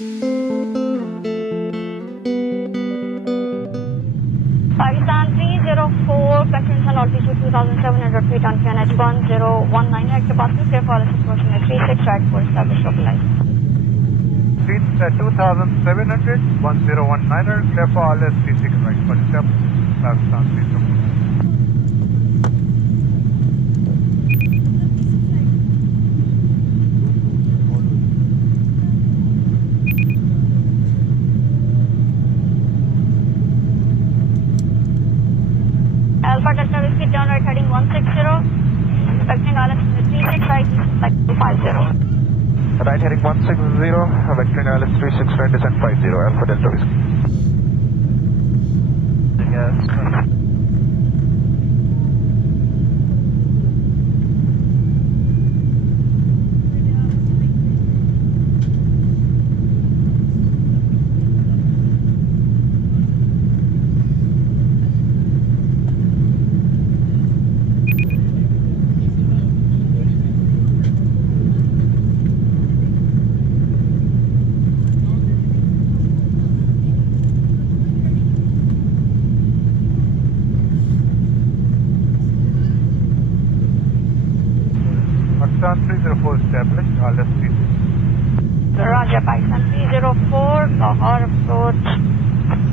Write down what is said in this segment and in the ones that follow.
Pakistan 304, Pakistan altitude 2,700 feet on QNH 1019, active passenger, clear for approaching at 36, right for established localized. 2,700, 1019er, clear for all 36, right for step, Pakistan 304. Alpha Delta Whiskey, turn right heading 160, expecting altitude 36, right 50. Right heading 160, vectoring ILS 36, right descent 50, Alpha Delta Whiskey. Yes. Pakistan 304 established, all 36. Roger, Pakistan 304, Lahore approach.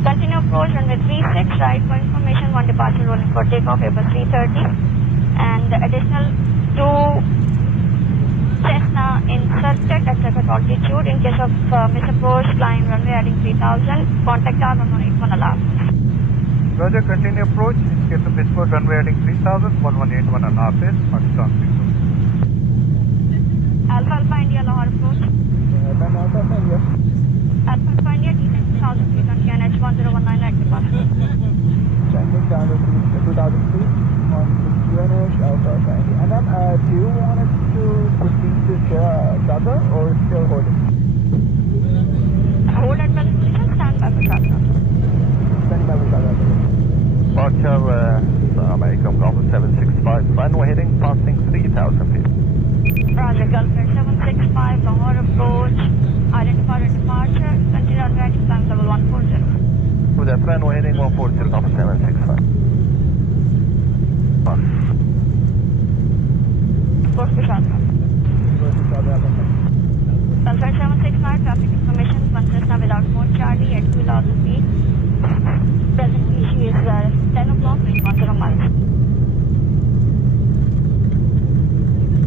Continue approach runway 36, right for information, one departure rolling for takeoff, April 330. And the additional 2 Cessna inserted at circuit altitude. In case of misapproach, climb runway heading 3000, contact our 1181 alarm. Roger, continue approach, in case of misapproach, runway heading 3000, 1181 on office, Pakistan 304. Alpha Alpha India Lahore approach. Alpha India. Alpha Alpha India, descent 2000 feet on QNH 1019 at departure. Descending down to 2000 feet on QNH, Alpha India. And then, do you want us to proceed to charter or still holding? Hold at present position, stand by for charter. Stand by for charter. Departure, American Golf 765, runway heading passing 3000 feet. Roger, Gulf Air 765, Lahore approach, identify a departure, continue on heading climb level 140. With that runway heading 140, Golf 765. Course to charter. Gulf Air 765, traffic information, one Cessna without mode Charlie at 2000 feet. Presently she is 10 o'clock, reach 10 miles.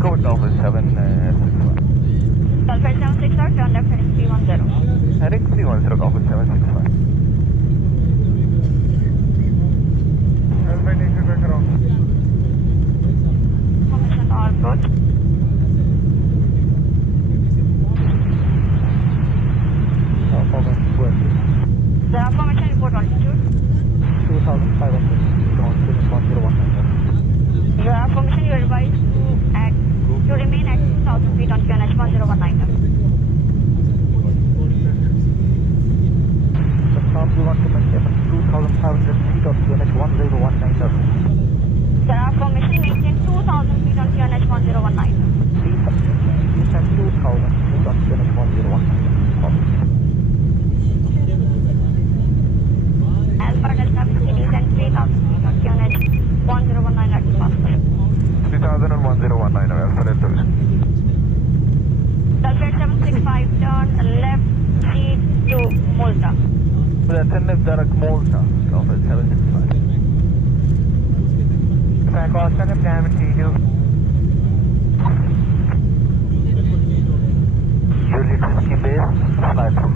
Code Golf 765. Gulf Air 765, turn left heading 310. Heading 310, Golf 765. Alpha India, back around. Information or approach. The information report altitude. 2,500. The information you are advised to remain at 2,000 feet on QNH 1019. Confirm you want to maintain 2,500 feet of QNH 1019. The information maintain 2,000 feet on QNH 1019. Descend 2,000 feet on QNH 1019. Alpha Delta Whiskey, descend 3,000 feet on QNH 1019 at departure. 3000 and 1019, Alpha Delta Whiskey. Gulf Air 765, turn left G to Malta. That's in direct Malta, Golf 765. Back off, send him down to you. Juliet Whiskey Base, flight from.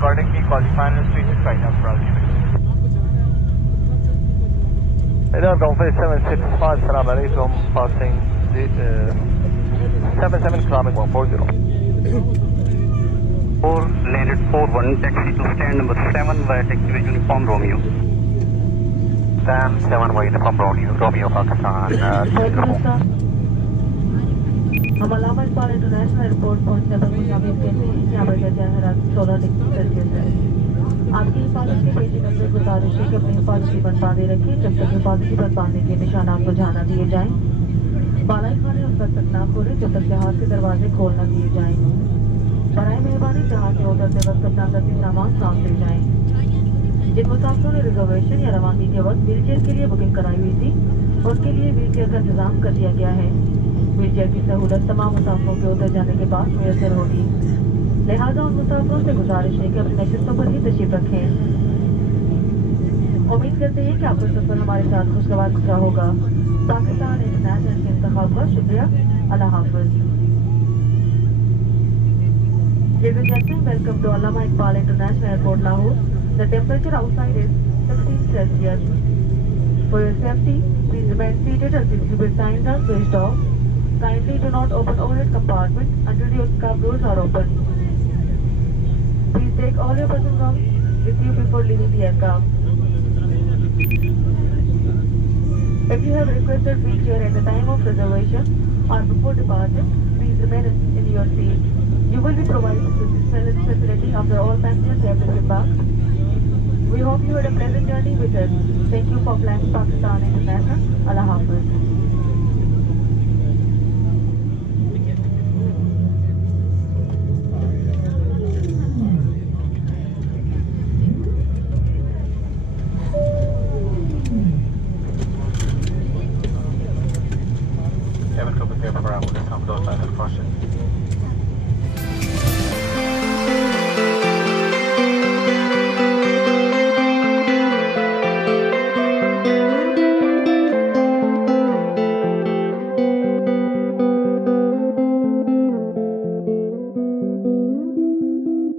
Accordingly, qualifying restriction right now for Radar Golfway 765, Salam Alaikum, passing the 77 climbing 140. 4 landed 41, taxi to stand number 7 via taxiway uniform Romeo. Stand 7 way uniform Romeo, Pakistan. हम अल्लामा Iqbal international airport पहुंचने पर कुछ नाम कहते हैं। यहाँ पर गजा है रात 16 डिग्री सेल्सियस है। आपकी हिफाजत के पेश नजर गुजारिश है कि अपनी हिफाजती बंद बांधे रखें जब तक हिफाजती बंद बांधने के निशान आपको जाना दिए जाएं। बालाई खाने उस वक्त तक ना खोलें जब तक जहाज के दरवाजे खोल न दिए जाएं। बराए मेहरबानी जहाज से उतरते वक्त अपना दस्ती सामान साथ ले जाएं। जिन मुसाफिरों ने रिजर्वेशन या रवानगी के वक्त व्हीलचेयर के लिए बुकिंग कराई हुई थी उनके लिए व्हीलचेयर का इंतजाम कर दिया गया है। व्हीलचेयर की सहूलत तमाम मुसाफिरों के उतर जाने के बाद मुयसर होगी। लिहाजा उन मुसाफिरों से गुजारिश है कि अपनी नशिस्तों पर ही तशरीफ रखें। उम्मीद करते हैं कि आपका सफर हमारे साथ खुशगवार गुजरा होगा। पाकिस्तान इंटरनेशनल के इंतखाब का शुक्रिया। अल्लाह हाफिज। Ladies and gentlemen, welcome to Allama Iqbal International Airport, Lahore. The temperature outside is 16 Celsius. For your safety, please remain seated until seatbelt signs are switched off. Kindly do not open overhead compartment until the aircraft doors are open. Please take all your personal belongings with you before leaving the aircraft. If you have requested wheelchair at the time of reservation or before departure, please remain in your seat. You will be provided with this facility after all passengers have disembarked. We hope you had a pleasant journey with us. Thank you for flying Pakistan International. Allah Hafiz. Kevin Cooper, paper, I'm going to come to outside the question.